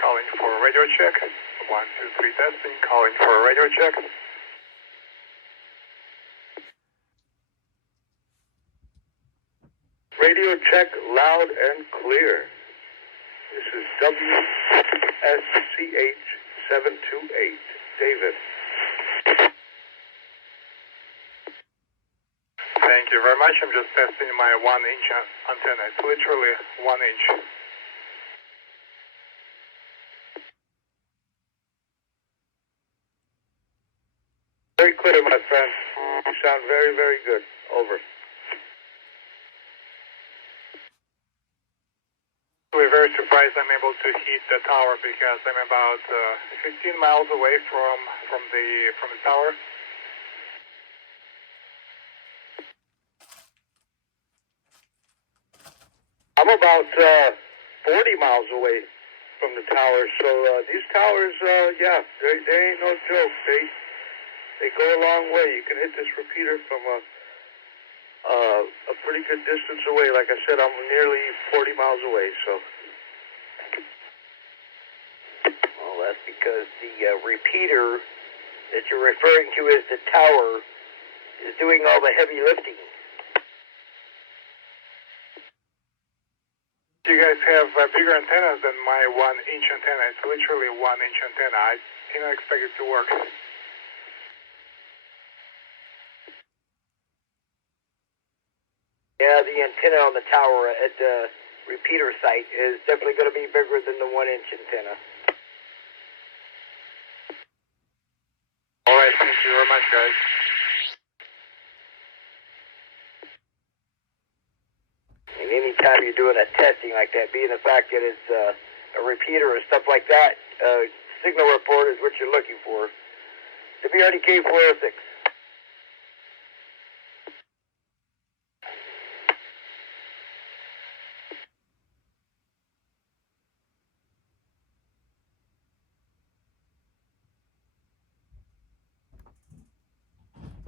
calling for radio check. 1, 2, 3 testing, calling for radio check. Radio check loud and clear. This is WSCH 728, David. Thank you very much. I'm just testing my 1-inch antenna. It's literally 1 inch. Very clear, my friend. You sound very, very good. Over. We're very surprised I'm able to hit the tower because I'm about 15 miles away from the tower. I'm about 40 miles away from the tower, so these towers, yeah, they ain't no joke. They go a long way. You can hit this repeater from a pretty good distance away. Like I said, I'm nearly 40 miles away, so. Well, that's because the repeater that you're referring to as the tower is doing all the heavy lifting. You guys have bigger antennas than my 1-inch antenna. It's literally 1-inch antenna. I didn't expect it to work. Yeah, the antenna on the tower at the repeater site is definitely going to be bigger than the 1-inch antenna. All right, thank you very much, guys. And anytime you're doing a testing like that, being the fact that it's a repeater or stuff like that, signal report is what you're looking for. WRDK 406.